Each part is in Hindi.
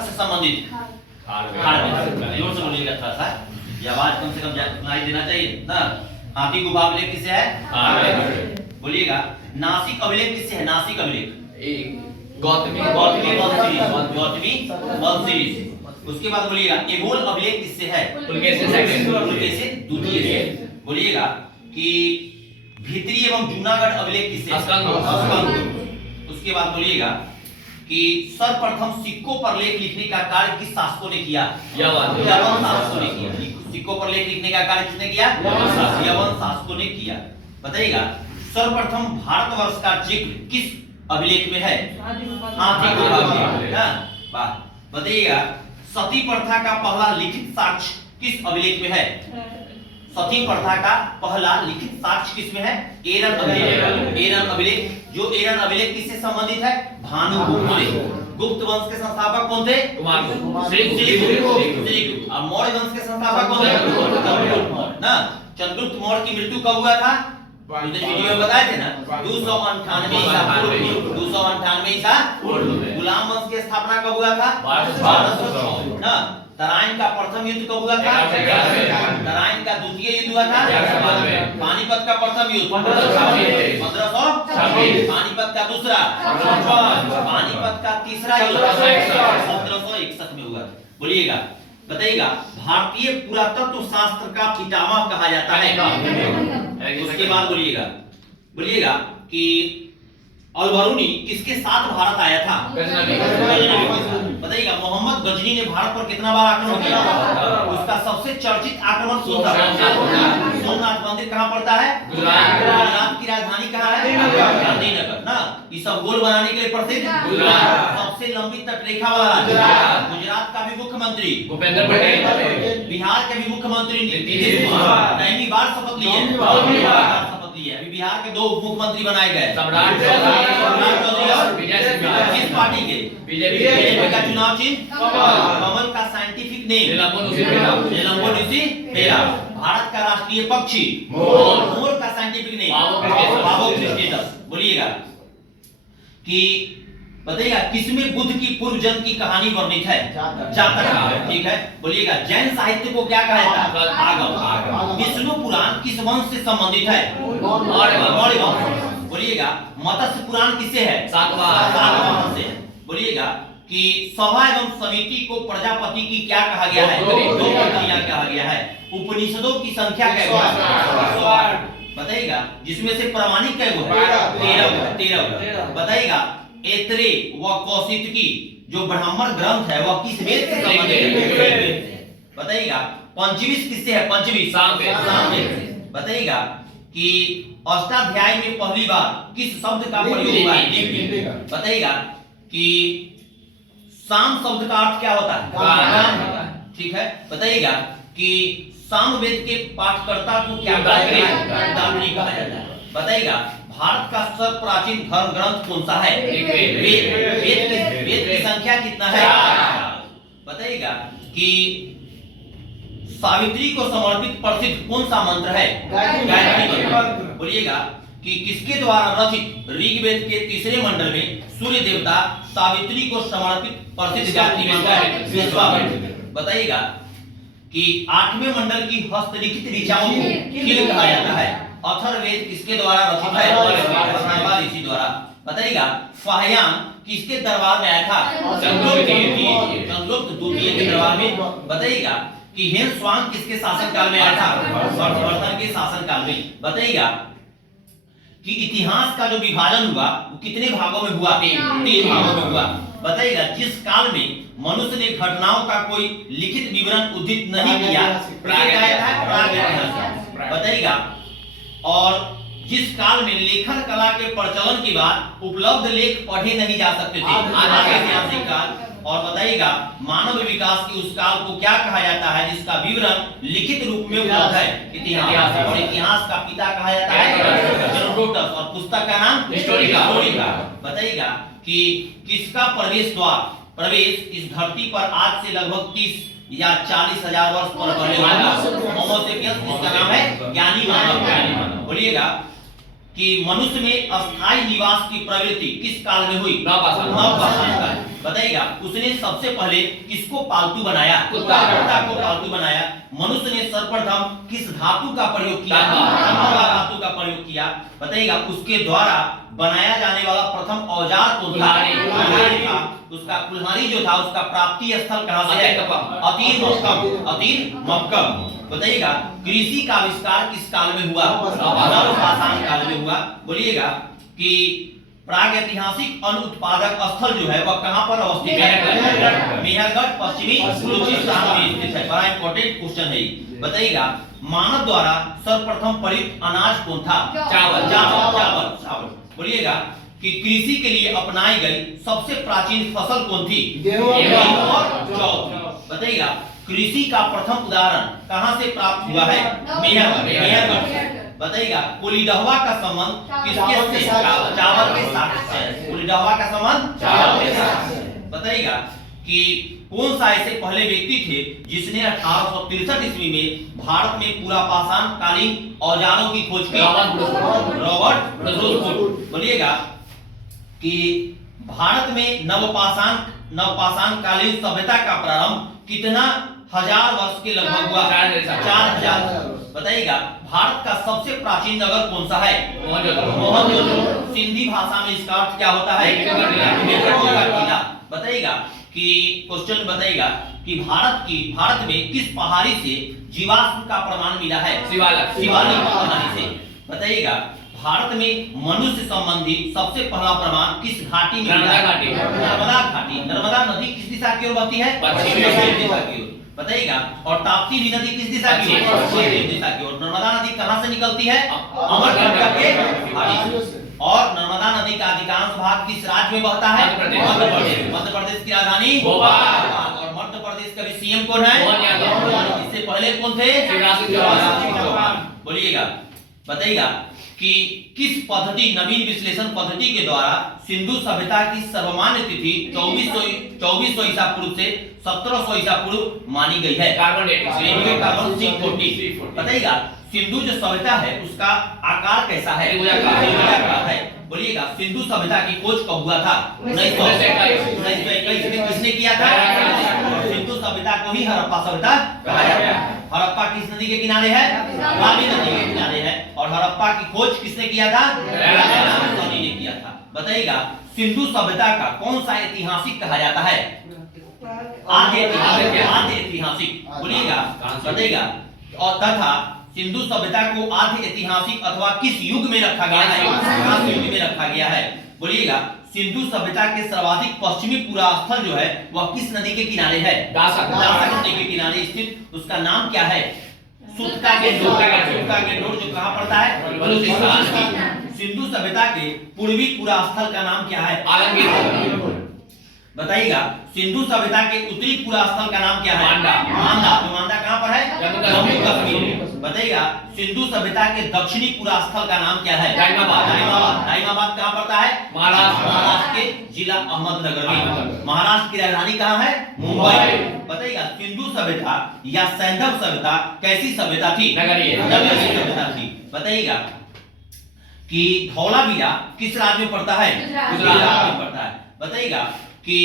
से संबंधित जोर से बोलिएगा थोड़ा सा, ये आवाज कम से कम सुनाई देना चाहिए ना। हाथी गुफा अभिलेख किससे है? बोलिएगा। नासिक अभिलेख किससे है? नासिक अभिलेख गौतमी वंश। उसके बाद बोलिएगा एगोल अभिलेख किससे है? पुलकेशी द्वितीय से। बोलिएगा कि भीतरी एवं जूनागढ़ अभिलेख किससे? उसके बाद बोलिएगा कि सर्वप्रथम सिक्कों पर लेख लिखने का कार्य किस शासकों ने किया? यवन शासकों ने किया। सिक्कों पर लेख लिखने का कार्य किसने किया? यवन शासकों ने किया। बताइएगा सर्वप्रथम भारतवर्ष का जिक्र किस अभिलेख में है? हाथी गुफा अभिलेख। वाह। बताइएगा सती प्रथा का पहला लिखित साक्ष्य किस अभिलेख में है? सती प्रथा का पहला लिखित साक्ष्य किसमें है? एरन अभिलेख। एरन अभिलेख। जो एरन अभिलेख किससे संबंधित है? भानुगुप्त से। गुप्त वंश के संस्थापक कौन थे? चंद्रगुप्त। और मौर्य वंश के संस्थापक कौन थे? ना चंद्रगुप्त मौर्य की मृत्यु कब हुआ था? वीडियो में बताए थे ना 298 ईसा पूर्व में। गुलाम वंश की स्थापना कब हुआ था? 1206 ना। तराइन का प्रथम युद्ध कब हुआ था? तराइन का द्वितीय युद्ध हुआ था? पानीपत का प्रथम युद्ध 1526। पानीपत का दूसरा, पानीपत का तीसरा युद्ध 1761 में हुआ। बोलिएगा बताइएगा भारतीय पुरातत्व शास्त्र का पितामह कहा जाता है। उसके बाद बोलिएगा कि अलबरूनी किसके साथ भारत आया था? बताइएगा मोहम्मद गजनी ने भारत पर कितना बार आक्रमण किया? उसका सबसे चर्चित आक्रमण सोमनाथ मंदिर कहाँ पड़ता है? गुजरात की राजधानी कहाँ है? गांधीनगर ना। ये सब गोल बनाने के लिए प्रसिद्ध सबसे लंबी तटरेखा वाला गुजरात का भी मुख्यमंत्री भूपेंद्र पटेल, बिहार के भी मुख्यमंत्री नीतीश कुमार। नैनी बार शपथ लिए अभी बिहार के 2 मुख्यमंत्री बनाए गए, सम्राट चौधरी और किस पार्टी के? बीजेपी का चुनाव चिन्ह कमल का साइंटिफिक नेम भारत का राष्ट्रीय पक्षी मोर का साइंटिफिक नेम। बोलिएगा कि बताइएगा किसमें बुद्ध की पूर्व जन्म की कहानी वर्णित है? जातक। ठीक है। बोलिएगा जैन साहित्य को क्या कहा जाता है? आगम। विष्णु पुराण किस वंश से संबंधित है? मौर्य वंश। बोलिएगा मत्स्य पुराण किससे है? सातवाहन से। बोलिएगा कि सभा एवं समिति को प्रजापति की क्या कहा गया है? 2 पंक्तियां कहा गया है। उपनिषदों की संख्या क्या है? बताइएगा जिसमें से प्रमाणिक क्या है? 13। बताइएगा ऐतरे व कौशितकी जो ब्राह्मण ग्रंथ है वह किस वेद से संबंधित है? बताइएगा पंचविश किससे है? पंचविश सामवेद से। बताइएगा कि अष्टाध्याय में पहली बार किस शब्द का प्रयोग हुआ है? बताइएगा कि साम शब्द का अर्थ क्या होता है? ठीक है। बताइएगा कि सामवेद के पाठकर्ता को क्या कहा जाता है? बताइएगा भारत का सबसे प्राचीन धर्म ग्रंथ कौन सा है? वेद की संख्या कितना है? बताइएगा कि सावित्री को समर्पित प्रसिद्ध कौन सा मंत्र है? गायत्री मंत्र। बोलिएगा कि किसके द्वारा रचित ऋग्वेद के 3 मंडल में सूर्य देवता सावित्री को समर्पित प्रसिद्ध गायत्री मंत्र है? विश्वामित्र। बताइएगा कि 8वें मंडल की हस्तलिखित ऋचाओं को किल कहा जाता है? अथर्ववेद किसके द्वारा रचित है? ऋषि द्वारा। बताइएगा फाह्यान किसके दरबार में आया था? चंद्रगुप्त द्वितीय के दरबार में। बताइएगा कि हेनस्वांग किसके शासनकाल में आया था? हर्षवर्धन के शासनकाल में। बताइएगा कि इतिहास का जो विभाजन हुआ वो कितने भागों में हुआ? 3 भागों में हुआ। बताइएगा जिस काल में मनुष्य ने घटनाओं का कोई लिखित विवरण उद्धृत नहीं किया बताइएगा। और जिस काल में लेखन कला के प्रचलन के बाद उपलब्ध लेख पढ़े नहीं जा सकते थे, ऐतिहासिक काल। और बताइएगा मानव विकास के उस काल को क्या कहा जाता है जिसका विवरण लिखित रूप में उपलब्ध है? इतिहास। और इतिहास का पिता कहा जाता है हेरोडोटस और पुस्तक का नाम हिस्टोरिका। बताइएगा कि किसका प्रवेश इस धरती पर आज से लगभग 30 या 40,000 वर्ष पहले हुआ था? होमो सेपियंस, जिसका नाम है ज्ञानी मानव। बोलिएगा कि मनुष्य में अस्थायी निवास की प्रवृत्ति किस काल में हुई? नवपाषाण काल। बताइएगा उसने सबसे पहले किसको पालतू बनाया? कुत्ता को पालतू बनाया। मनुष्य ने सर्वप्रथम किस धातु का प्रयोग किया? धातु का प्रयोग किया। बताइएगा उसके द्वारा बनाया जाने वाला प्रथम औजार कौन था? कुल्हाड़ी था। उसका कुल्हाड़ी जो था उसका प्राप्ति स्थल कहां से है? अतीर मक्कम। अतीर मक्कम। बताइएगा कृषि का आविष्कार किस काल में हुआ? नवपाषाण काल में हुआ। बोलिएगा कि प्राग ऐतिहासिक अन्न उत्पादक स्थल जो है वह कहां पर अवस्थित है? मेहरगढ़ पश्चिमी बलूचिस्तान में स्थित है। बड़ा इंपॉर्टेंट क्वेश्चन है। बताइएगा मानव द्वारा सर्वप्रथम परिचित अनाज कौन था? चावल। चावल। बोलिएगा कि कृषि के लिए अपनाई गई सबसे प्राचीन फसल कौन थी? गेहूं और जौ। बताइएगा कृषि का प्रथम उदाहरण कहां से प्राप्त हुआ है? मेहरगढ़। बताइएगा कोलिडहवा का संबंध किसके से? चावल के साथ है। कोलिडहवा का संबंध चावल के साथ है। बताइएगा कि कौन सा ऐसे पहले व्यक्ति थे जिसने 1863 ईस्वी में भारत में पूरा पाषाण कालीन औजारों की खोज की? Robert Bruce. बोलिएगा कि भारत में नवपाषाण कालीन सभ्यता का प्रारंभ कितना हजार वर्ष के लगभग हुआ? 4000। बताइएगा भारत का सबसे प्राचीन नगर कौन सा है? मोहनजोदड़ो। सिंधी भाषा में इसका अर्थ क्या होता है? किला। बताइएगा कि क्वेश्चन बताइएगा कि भारत में किस पहाड़ी से जीवाश्म का प्रमाण मिला है? शिवालिक पहाड़ी से। बताइएगा भारत में मनुष्य संबंधी सबसे पहला प्रमाण किस घाटी में मिला है? नर्मदा घाटी। नर्मदा नदी किस दिशा की ओर बहती है? पश्चिम दिशा की ओर। बताइएगा और ताप्ती भी नदी किस दिशा की ओर? पश्चिम दिशा की ओर। नर्मदा नदी कहां से निकलती है? अमरकंटक के पहाड़ी से। और नर्मदा नदी का अधिकांश भाग किस राज्य में बहता है? मध्य प्रदेश। मध्य प्रदेश की राजधानी भोपाल। और मध्य प्रदेश का भी सीएम कौन है? इससे पहले कौन थे? शिवराज सिंह चौहान। बोलिएगा बताइएगा कि किस पद्धति नवीन विश्लेषण पद्धति के द्वारा सिंधु सभ्यता की सर्वमान्य तिथि 2400 ईसा पूर्व से 1700 ईसा पूर्व मानी गई है? Carbon C40। बताइएगा सिंधु जो सभ्यता है उसका आकार कैसा है? त्रिभुजाकार है। बोलिएगा सिंधु सभ्यता की खोज कब हुआ था? 1921 में किसने किया था? सिंधु सभ्यता को ही हड़प्पा सभ्यता कहा जाता है। हड़प्पा किस नदी के किनारे है? रावी नदी के किनारे है। और हड़प्पा की खोज किसने किया था? राजा ने किया था। बताइएगा सिंधु सभ्यता का कौन सा ऐतिहासिक कहा जाता है? आद्य ऐतिहासिक। बोलिएगा बताइएगा और तथा सिंधु सभ्यता को आद्य ऐतिहासिक अथवा किस युग में रखा गया है? युग में रखा गया है। बोलिएगा सिंधु सभ्यता के सर्वाधिक पश्चिमी पूरा स्थल जो है वह किस नदी के किनारे है? दासक नदी के किनारे स्थित उसका नाम क्या है? सुत्का गेंडोर जो कहां पड़ता है? बलूचिस्तान। सिंधु सभ्यता के पूर्वी पूरा स्थल का नाम क्या है? आलमगीर। बताइएगा सिंधु सभ्यता के उत्तरी पूरा स्थल का नाम क्या है? मांदा कहां पर है? जम्मू कश्मीर। बताइएगा सिंधु सभ्यता के दक्षिणी पूरा स्थल का नाम क्या है? दाइमाबाद कहां पड़ता है? महाराष्ट्र के जिला अहमदनगर में। महाराष्ट्र की राजधानी कहां है? मुंबई। बताइएगा सिंधु सभ्यता या सैंधव सभ्यता कैसी सभ्यता थी? नगरीय सभ्यता थी। बताइएगा कि धौलावीरा किस राज्य में पड़ता है? गुजरात में पड़ता है। बताइएगा कि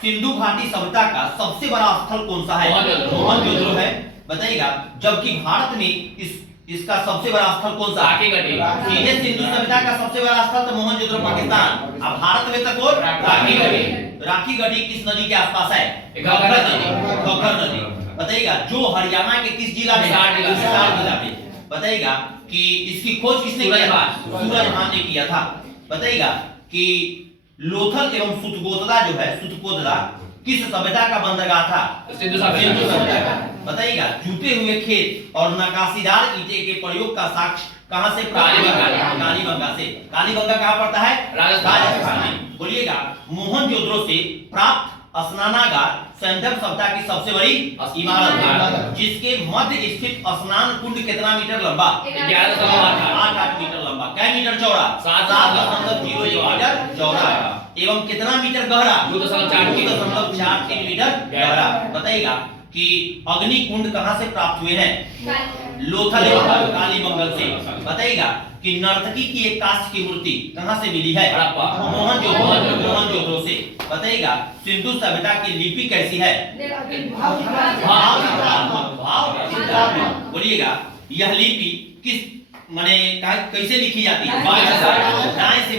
सिंधु घाटी सभ्यता का सबसे बड़ा स्थल कौन सा है? मोहनजोदड़ो है। बताइएगा जबकि भारत में इसका सबसे बड़ा स्थल कौन सा? सीधे सिंधु सभ्यता का सबसे बड़ा स्थल तो मोहनजोदड़ो पाकिस्तान। अब भारत में तक और राखी गढ़ी किस नदी के आसपास है? घग्गर नदी। बताइएगा जो हरियाणा के किस जिला में? हिसार जिला में। बताइएगा कि इसकी खोज किसने किया था? सूरज भान ने किया था। बताइएगा कि लोथल एवं सुतगोदरा जो है सुतगोदरा किस सभ्यता का बंदरगाह था? सिंधु सभ्यता का। बताइएगा जूते हुए खेत और नकाशीदार ईंटे के प्रयोग का साक्ष्य कहां से प्राप्त? कालीबंगा से। कालीबंगा कहां पड़ता है? राजस्थान में। बोलिएगा मोहनजोदड़ो से प्राप्त स्नानागार सैंधव सभ्यता की सबसे बड़ी इमारत जिसके मध्य स्थित स्नान कुंड कितना मीटर लंबा? 11.8 मीटर लंबा। कै मीटर चौड़ा? 7.01 मीटर चौड़ा एवं कितना मीटर गहरा? 2.43 मीटर गहरा। बताइएगा कि अग्नि कुंड कहां से प्राप्त हुए हैं? लोथल एवं कालीबंगन से। बताइएगा कि नर्तकी की एक कांस्य की मूर्ति कहां से मिली है? मोहनजोदड़ो से। बताइएगा सिंधु सभ्यता की लिपि कैसी है? बोलिएगा यह लिपि किस माने कैसे लिखी जाती है? दाएं से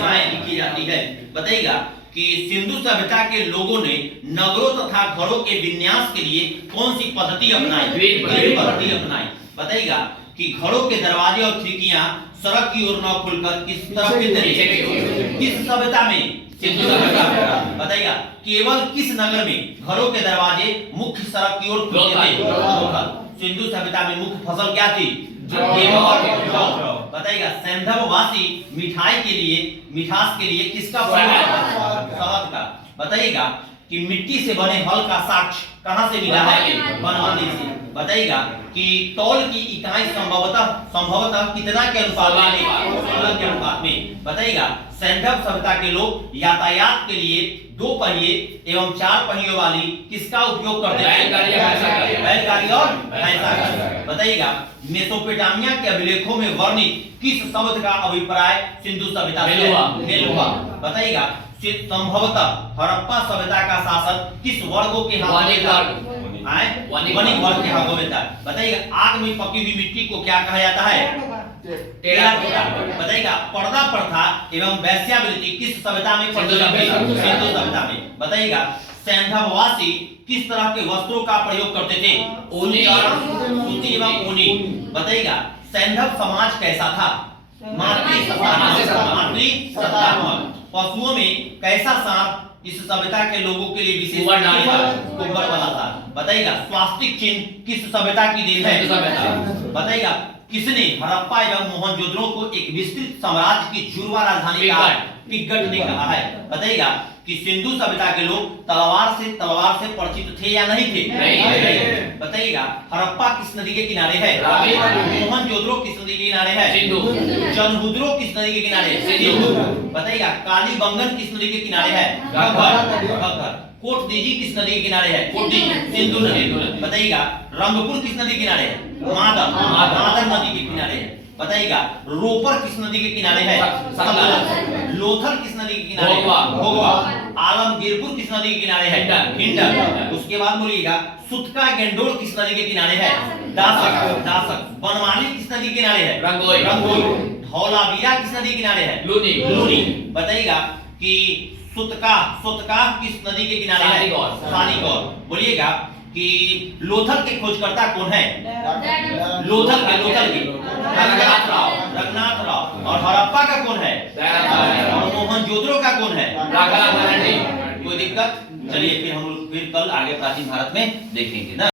बाएं लिखी जाती है। बताइएगा कि सिंधु सभ्यता के लोगों ने नगरों तथा घरों के विन्यास के लिए कौन सी पद्धति अपनाई? पद्धति अपनाई। बताइएगा कि घरों के दरवाजे और खिड़कियां सड़क की ओर न खुलकर किस तरफ की तरफ? किस सभ्यता में? सिंधु सभ्यता में। बताइएगा केवल किस नगर में घरों के दरवाजे मुख्य सड़क की ओर खुलते थे? सिंधु सभ्यता में मुख्य फसल क्या थी? बताइएगा सैंधववासी मिठाई के लिए मिठास के लिए किसका शहद का। बताइएगा कि मिट्टी से बने हल का साक्ष्य कहां से मिला है? बनवानी से। बताइएगा कि तौल की इकाई संभवतः कितना के अनुपात में? बताइएगा सैंधव सभ्यता के लोग यातायात के लिए 2 पहिए एवं 4 पहियों वाली किसका उपयोग करते थे? बैलगाड़ी और भैंसा गाड़ी। बताइएगा मेसोपोटामिया के अभिलेखों में वर्णित किस शब्द का अभिप्राय सिंधु सभ्यता से हुआ? बताइएगा संभवतः हड़प्पा सभ्यता का शासन किस वर्गों के हाथों में था? वणिक वर्ग के हाथों में था। बताइएगा आग में पकी हुई मिट्टी को क्या कहा जाता है? बताइएगा पर्दा प्रथा एवं वेश्यावृत्ति किस सभ्यता में? सिंधु सभ्यता में। बताइएगा सैंधववासी किस तरह के वस्त्रों का प्रयोग करते थे? सूती एवं ऊनी। बताइएगा सैंधव समाज कैसा था? मातृसत्तात्मक। पशुओं में कैसा सांप इस सभ्यता के लोगों के लिए विशेष कुंवर वाला था? बताइएगा स्वास्तिक चिन्ह किस सभ्यता की देन है? बताइएगा किसने हड़प्पा एवं मोहनजोदड़ो को एक विस्तृत साम्राज्य की जुड़वा राजधानी का पिगट ने कहा है? बताइएगा कि सिंधु सभ्यता के लोग तलवार से परिचित थे या नहीं थे? नहीं। बताइएगा हड़प्पा किस नदी के किनारे है? मोहनजोदड़ो किस नदी के किनारे है? जनहुद्रो किस नदी के किनारे है? बताइएगा कालीबंगन किस नदी के किनारे है? घग्गर। कोटदीजी किस नदी के किनारे है? सिंधु नदी। बताइएगा रंगपुर किस नदी के किनारे है? मादर नदी के किनारे है। बताइएगा रोपर किस नदी के किनारे है? लोथल किस नदी के किनारे? भोगवा। आलमगीरपुर किस नदी के किनारे है? हिंडन। उसके बाद बोलिएगा सुतका गेंडोर किस नदी के किनारे है? दासक। बनवाली किस नदी के किनारे है? रंगोई। धौलावीरा किस नदी के किनारे है? लूनी। बताइएगा कि सुतका किस नदी के किनारे है? सालीगौर। बोलिएगा कि लोथल के खोजकर्ता कौन है? लोथल के रघुनाथ राव। और हड़प्पा का कौन है? और मोहनजोदड़ो का कौन है? कोई दिक्कत? चलिए फिर हम लोग कल आगे प्राचीन भारत में देखेंगे ना।